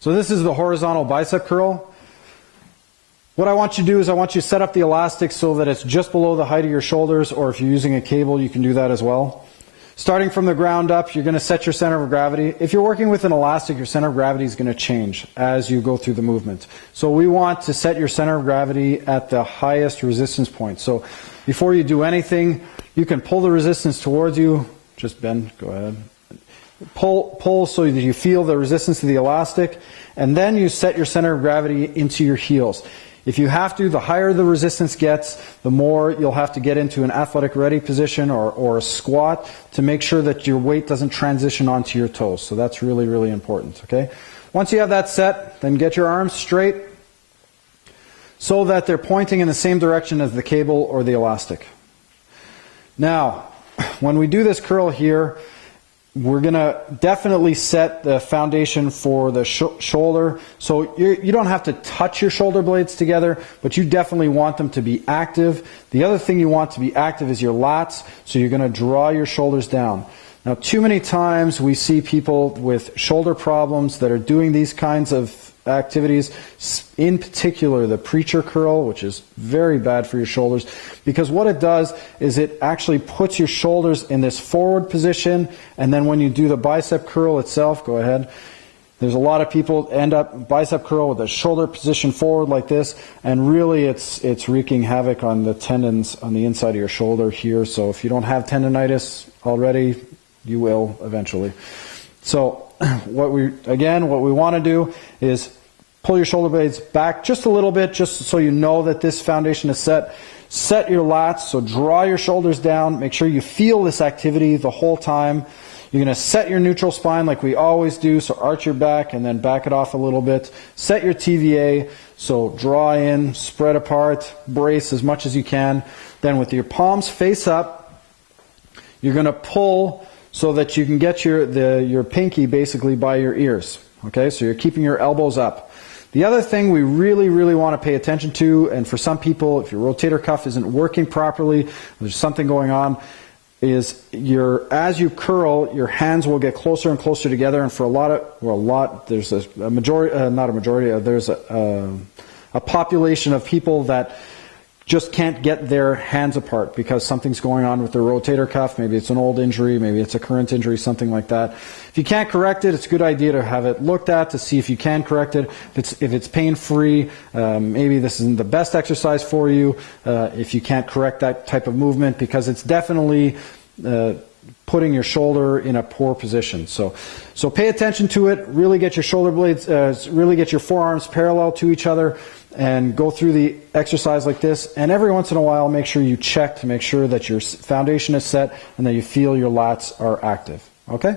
So this is the horizontal bicep curl. What I want you to do is I want you to set up the elastic so that it's just below the height of your shoulders, or if you're using a cable, you can do that as well. Starting from the ground up, you're going to set your center of gravity. If you're working with an elastic, your center of gravity is going to change as you go through the movement. So we want to set your center of gravity at the highest resistance point. So before you do anything, you can pull the resistance towards you. Just bend, go ahead. Pull so that you feel the resistance to the elastic, and then you set your center of gravity into your heels. If you have to, the higher the resistance gets, the more you'll have to get into an athletic ready position or a squat to make sure that your weight doesn't transition onto your toes. So that's really, really important, okay? Once you have that set, then get your arms straight so that they're pointing in the same direction as the cable or the elastic. Now, when we do this curl here, we're going to definitely set the foundation for the shoulder. So you don't have to touch your shoulder blades together, but you definitely want them to be active. The other thing you want to be active is your lats, so you're going to draw your shoulders down. Now, too many times we see people with shoulder problems that are doing these kinds of activities, in particular the preacher curl, which is very bad for your shoulders, because what it does is it actually puts your shoulders in this forward position, and then when you do the bicep curl itself, go ahead, there's a lot of people end up bicep curl with the shoulder position forward like this, and really it's wreaking havoc on the tendons on the inside of your shoulder here. So if you don't have tendonitis already, you will eventually. So what we want to do is pull your shoulder blades back just a little bit, just so you know that this foundation is set. Set your lats, so draw your shoulders down. Make sure you feel this activity the whole time. You're going to set your neutral spine like we always do, so arch your back and then back it off a little bit. Set your TVA, so draw in, spread apart, brace as much as you can. Then with your palms face up, you're going to pull so that you can get your pinky basically by your ears. Okay, so you're keeping your elbows up. The other thing we really, really want to pay attention to, and for some people, if your rotator cuff isn't working properly, there's something going on, is as you curl, your hands will get closer and closer together, and for there's a majority, not a majority, there's a population of people that just can't get their hands apart because something's going on with their rotator cuff. Maybe it's an old injury, maybe it's a current injury, something like that. If you can't correct it, it's a good idea to have it looked at to see if you can correct it. If it's pain-free, maybe this isn't the best exercise for you if you can't correct that type of movement, because it's definitely putting your shoulder in a poor position. So pay attention to it, really get your shoulder blades, really get your forearms parallel to each other, and go through the exercise like this. And every once in a while, make sure you check to make sure that your foundation is set and that you feel your lats are active. Okay?